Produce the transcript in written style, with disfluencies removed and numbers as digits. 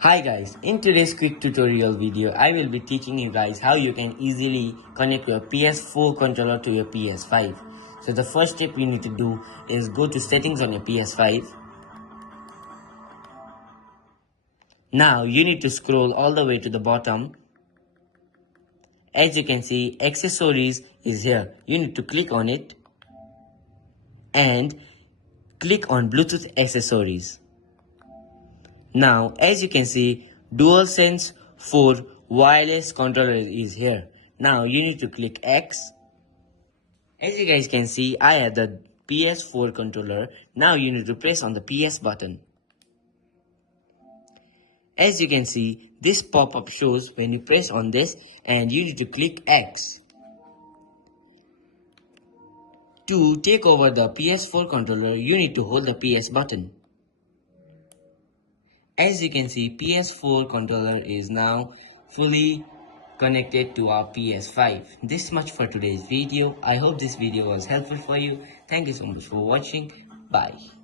Hi guys, in today's quick tutorial video, I will be teaching you guys how you can easily connect your PS4 controller to your PS5. So the first step you need to do is go to settings on your PS5. Now you need to scroll all the way to the bottom. As you can see, accessories is here. You need to click on it and click on Bluetooth accessories. Now, as you can see, DualSense 4 wireless controller is here. Now, you need to click X. As you guys can see, I have the PS4 controller. Now, you need to press on the PS button. As you can see, this pop-up shows when you press on this and you need to click X. To take over the PS4 controller, you need to hold the PS button. As you can see, PS4 controller is now fully connected to our PS5. This much for today's video. I hope this video was helpful for you. Thank you so much for watching. Bye.